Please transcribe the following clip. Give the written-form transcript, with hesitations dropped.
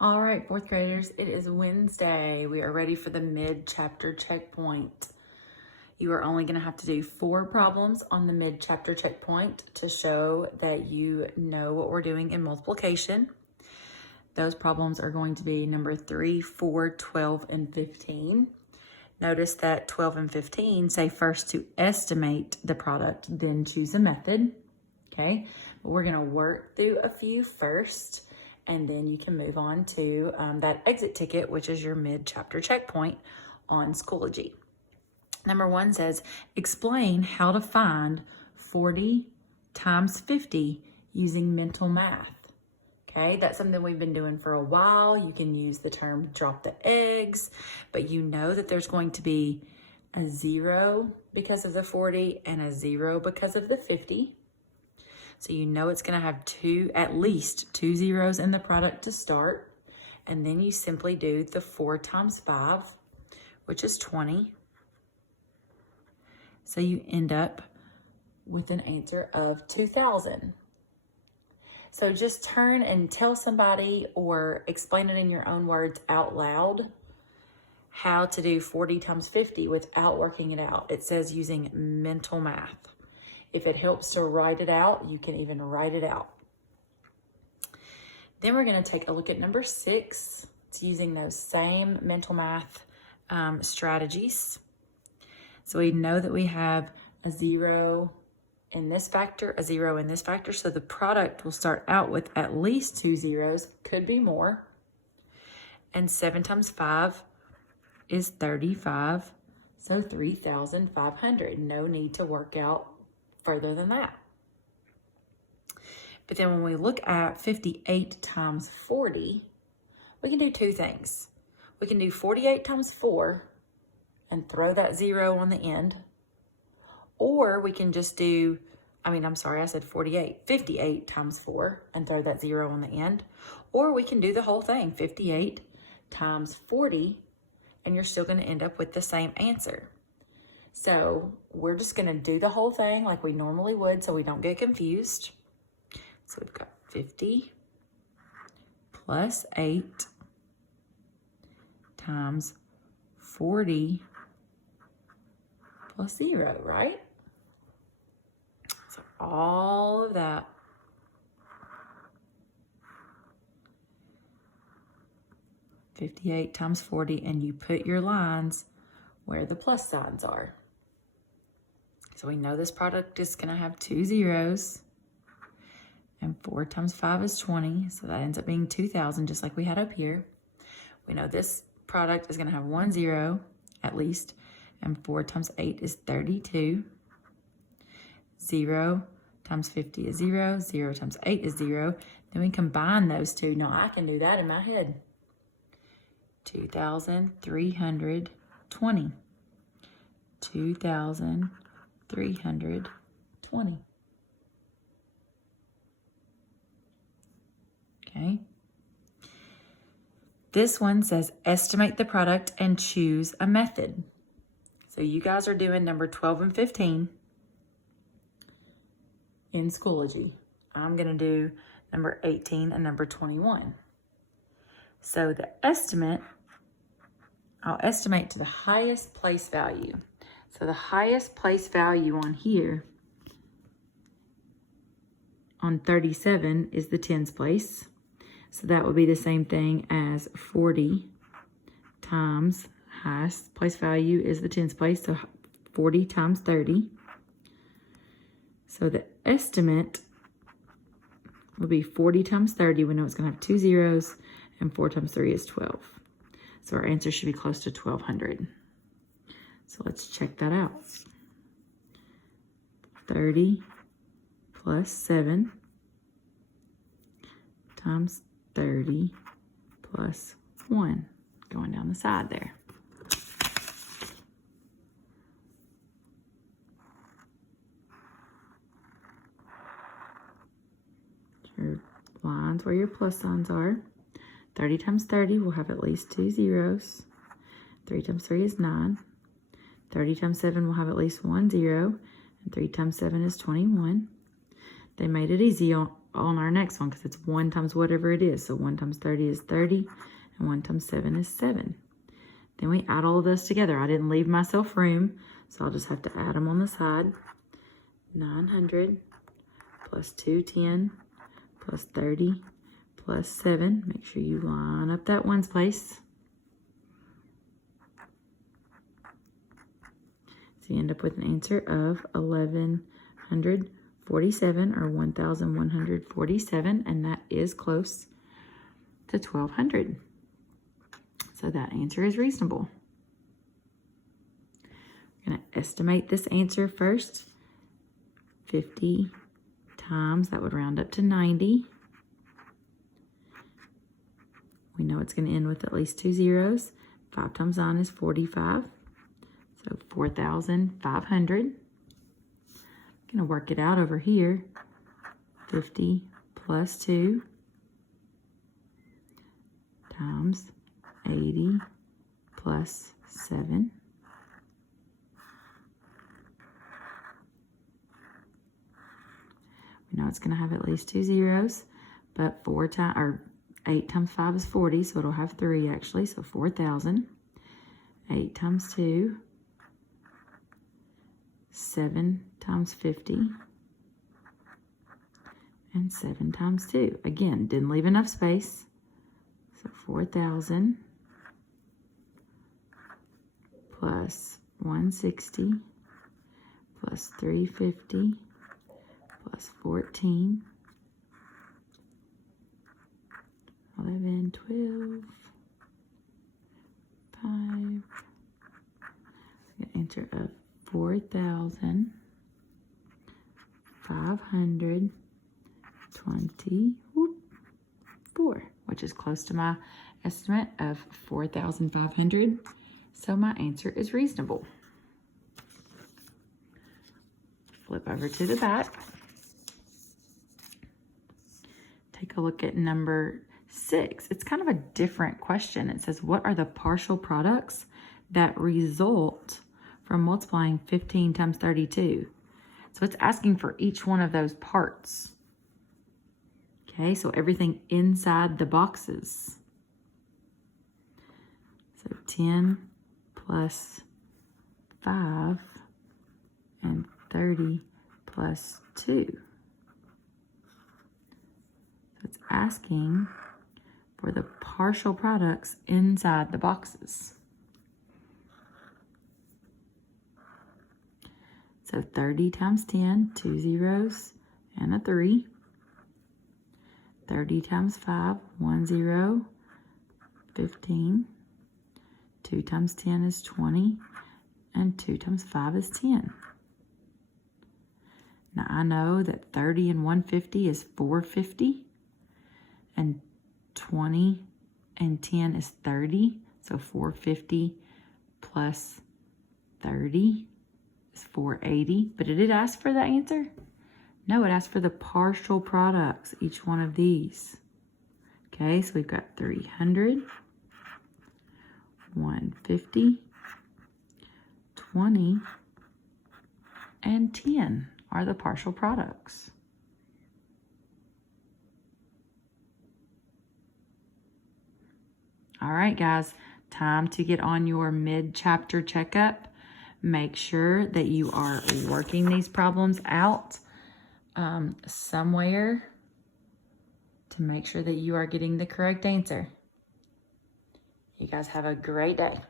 All right, fourth graders, it is Wednesday. We are ready for the mid-chapter checkpoint. You are only going to have to do 4 problems on the mid-chapter checkpoint to show that you know what we're doing in multiplication. Those problems are going to be number 3, 4, 12, and 15. Notice that 12 and 15 say first to estimate the product, then choose a method. Okay, but we're going to work through a few first, and then you can move on to that exit ticket, which is your mid-chapter checkpoint on Schoology. Number 1 says, explain how to find 40 times 50 using mental math. Okay, that's something we've been doing for a while. You can use the term drop the eggs, but you know that there's going to be a 0 because of the 40 and a 0 because of the 50. So you know it's going to have at least 2 zeros in the product to start. And then you simply do the 4 times 5, which is 20. So you end up with an answer of 2,000. So just turn and tell somebody or explain it in your own words out loud how to do 40 times 50 without working it out. It says using mental math. If it helps to write it out, you can even write it out. Then we're going to take a look at number 6. It's using those same mental math strategies. So we know that we have a 0 in this factor, a 0 in this factor. So the product will start out with at least 2 zeros, could be more. And 7 times 5 is 35. So 3,500. No need to work out further than that. But then when we look at 58 times 40, we can do 2 things. We can do 48 times 4 and throw that 0 on the end. Or we can just do, I said 58 times 4 and throw that 0 on the end. Or we can do the whole thing, 58 times 40, and you're still going to end up with the same answer. So we're just going to do the whole thing like we normally would so we don't get confused. So we've got 50 plus 8 times 40 plus 0, right? So all of that. $58 times 40, and you put your lines where the plus signs are. So we know this product is going to have 2 zeros, and 4 times 5 is 20, so that ends up being 2,000, just like we had up here. We know this product is going to have 1 0 at least, and 4 times 8 is 32. 0 times 50 is 0. 0 times 8 is 0. Then we combine those two. Now I can do that in my head. 2,320. 2,320. Okay. This one says estimate the product and choose a method. So you guys are doing number 12 and 15 in Schoology. I'm going to do number 18 and number 21. So the estimate, I'll estimate to the highest place value. So the highest place value on here, on 37, is the tens place. So that would be the same thing as 40 times highest place value is the tens place. So 40 times 30. So the estimate would be 40 times 30. We know it's going to have 2 zeros, and 4 times 3 is 12. So our answer should be close to 1,200. So let's check that out. 30 plus 7 times 30 plus 1, going down the side there. Your lines where your plus signs are. 30 times 30 will have at least 2 zeros. 3 times 3 is 9. 30 times 7 will have at least 1 0. And 3 times 7 is 21. They made it easy on our next one because it's 1 times whatever it is. So 1 times 30 is 30, and 1 times 7 is 7. Then we add all of those together. I didn't leave myself room, so I'll just have to add them on the side. 900 plus 210 plus 30 plus 7. Make sure you line up that ones place. So you end up with an answer of 1147 or 1147, and that is close to 1200. So that answer is reasonable. We're going to estimate this answer first. 50 times, that would round up to 90. We know it's going to end with at least 2 zeros. 5 times 9 is 45. So 4,500. I'm going to work it out over here. 50 plus 2 times 80 plus 7. We know it's going to have at least 2 zeros, but 8 times 5 is 40, so it'll have 3 actually, so 4,000. 8 times 2, 7 times 50, and 7 times 2. Again, didn't leave enough space, so 4,000 plus 160 plus 350 plus 14, 11, 12, 5. An answer of 4,524, which is close to my estimate of 4,500. So my answer is reasonable. Flip over to the back. Take a look at number 6. It's kind of a different question. It says, what are the partial products that result from multiplying 15 times 32? So it's asking for each one of those parts. Okay, so everything inside the boxes. So 10 plus 5 and 30 plus 2. So it's asking for the partial products inside the boxes. So 30 times 10, 2 zeros and a 3. 30 times 5, 1 0, 15. 2 times 10 is 20, and 2 times 5 is 10. Now I know that 30 and 150 is 450, and 20 and 10 is 30, so 450 plus 30 is 480, but did it ask for the answer? No, it asked for the partial products, each one of these. Okay, so we've got 300, 150, 20, and 10 are the partial products. All right, guys, time to get on your mid-chapter checkup. Make sure that you are working these problems out somewhere to make sure that you are getting the correct answer. You guys have a great day.